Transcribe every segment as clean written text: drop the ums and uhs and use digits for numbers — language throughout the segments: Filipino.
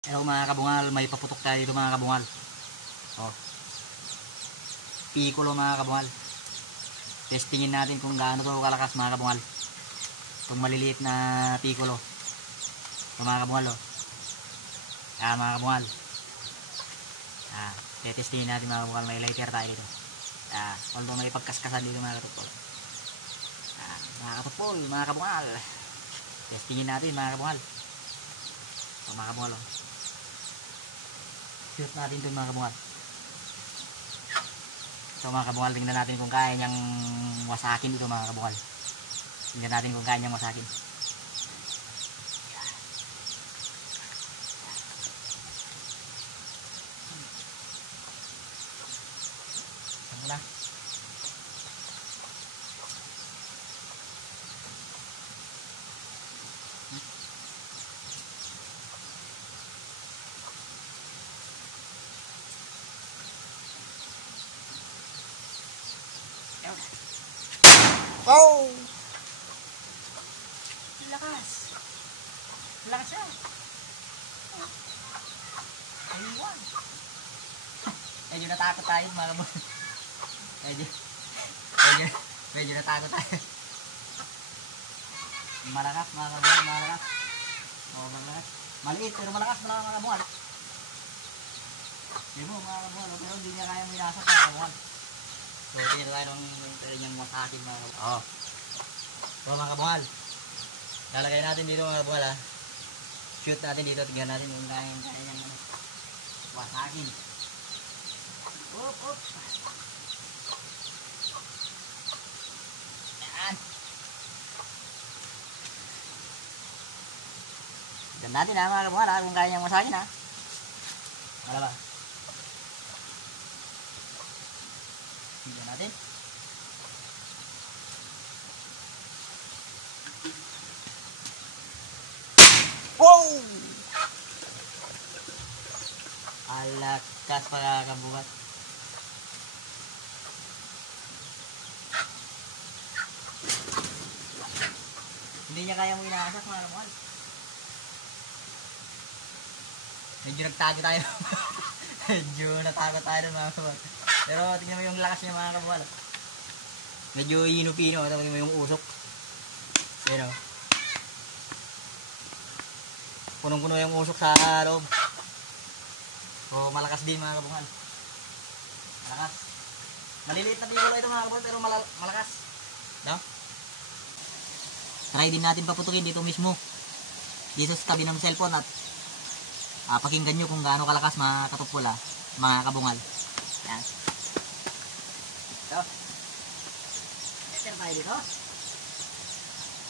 Hello mga kabungal, may paputok tayo dito mga kabungal. Oh. Piccolo mga kabungal. Testingin natin kung gaano to kalakas mga kabungal. Itong maliliit na piccolo. Ito mga kabungal oh. Mga kabungal. Testingin natin mga kabungal, may lighter tayo dito. Although may pagkaskasan dito mga katupol. Mga katupol, mga kabungal. Testingin natin mga kabungal. So, mga kabungal oh. Shoot natin ito mga kabungal. So mga kabungal, tingnan natin kung kaya niyang wasakin ito mga kabungal. Tingnan natin kung kaya niyang wasakin. Ano na? Oh! Lakas! Lakas siya! Ayun! Medyo natakot tayo mga kabungal. Medyo natakot tayo. Malakas mga kabungal, malakas. Oo, malakas. Maliit pero malakas mga kabungal. Hindi mo mga kabungal, pero hindi niya kayang minasak mga kabungal. So, tingnan tayo ng niyang wasakin mga kabungal. Oo. So mga kabungal, lalagay natin dito mga kabungal ha. Shoot natin dito, tingnan natin kung kaya niyang wasakin. Up. Yan. Tignan natin ha mga kabungal ha, kung kaya niyang wasakin ha. Wala ba? Tignan natin. Wow! Alakas mga kabungal. Hindi niya kaya mo inasak mga kabungal. Medyo nagtago tayo. Medyo natakot tayo mga kabungal. Pero tingnan mo yung lakas niya mga kabungal. Medyo inupino. Tingnan mo yung usok. Pero punong-puno yung usok sa loob. So malakas din mga kabungal. Malakas. Maliliit na piccolo ito mga kabungal pero malakas. No? Try din natin paputukin dito mismo. Dito sa tabi ng cellphone at pakinggan nyo kung gaano kalakas mga katupol mga kabungal. Yan. So. Enter tayo dito.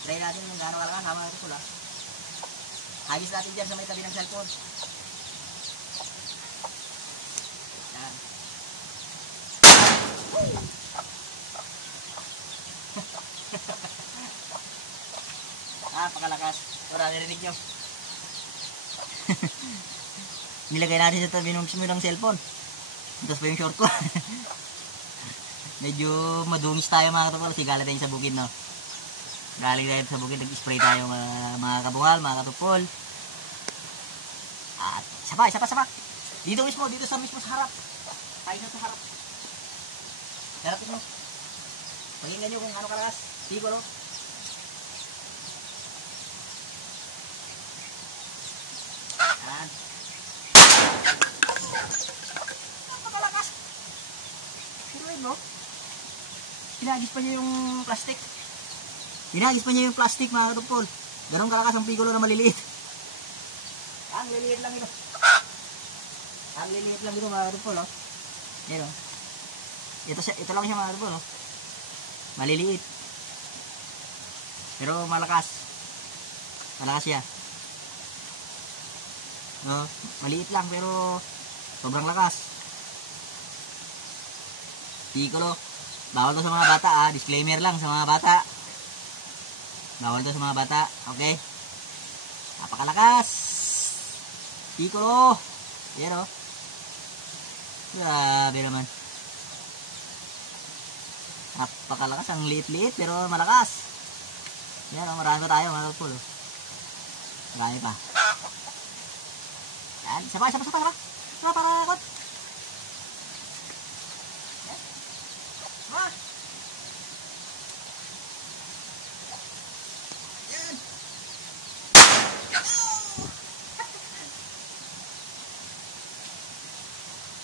Try natin kung gaano kalakas mga katupol Hagis natin dyan sa may tabi ng cellphone. Yan. Napakalakas. Wala, narinig nyo. Nilagay natin sa tabi ng cellphone. Tapos pa yung short ko. Medyo madungis tayo mga katupol. Kasi galing tayo sa bukid, no? Galing tayo sa bukid. Nag-spray tayo mga kabungal, mga katupol. At isa pa. Dito mismo, dito sa harap. Tayo sa harap. Harap mo. Pakinggan nyo kung ano kalakas. Piccolo. Yan. Napakalakas. Piruin mo. Hinagis pa niya yung plastic. Mga katupol. Ganun kalakas ang piccolo na maliliit. Ang liliit lang ito. Mga katupol. Yan o. Ito lang siya mga katupol. Maliliit. Pero malakas. Malakas siya. No, maliit lang pero sobrang lakas. Piccolo. Bawal to sa mga bata Disclaimer lang sa mga bata. Bawal to sa mga bata. Okay? Napakalakas. Piccolo. Yan o. Grabe naman. Napakalakas. Ang liit-liit pero malakas. Yan o. Marami tayo mga kapul. Marami pa. Yan, isa pa. Para kot. Yan. Sama. Yan.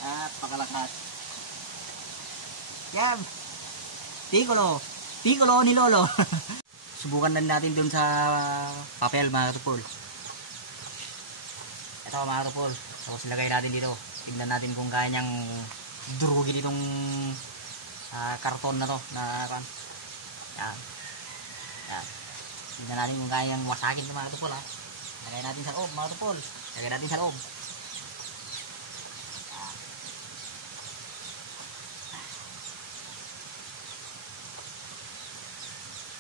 Napakalakas. Yan. Piccolo ni Lolo. Subukan na natin dun sa papel mga katupol. Ito mga katupol. Tapos ilagay natin dito. Tignan natin kung kaya niyang durugin itong karton na to. Yan. Yan. Tignan natin kung kaya niyang wasakin ito mga katupol ha. Lagay natin sa loob mga katupol. Lagay natin sa loob.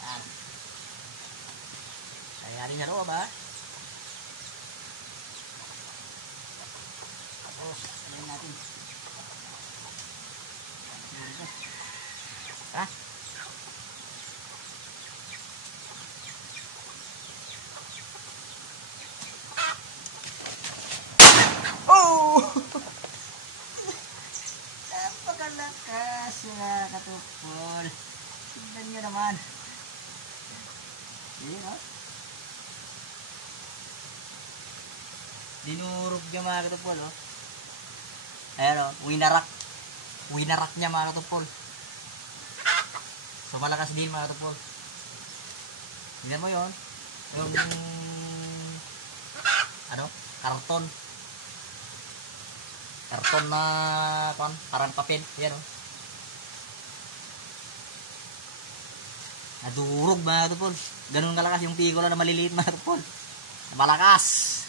Yan. Lagay natin sa loob ha. Tapos, lagay natin. Ha? Oh! Napakalakas mga katupol. Tignan nyo naman. Ayan o. Dinurog niya mga katupol o. Ayan o, winarak. Winarak niya mga katupol. So malakas din mga katupol. Tignan mo yun. Yung karton. Karton na parang papel. Ayan o. Nadurog mga katupol. Ganun kalakas yung Piccolo na maliliit mga katupol. Malakas.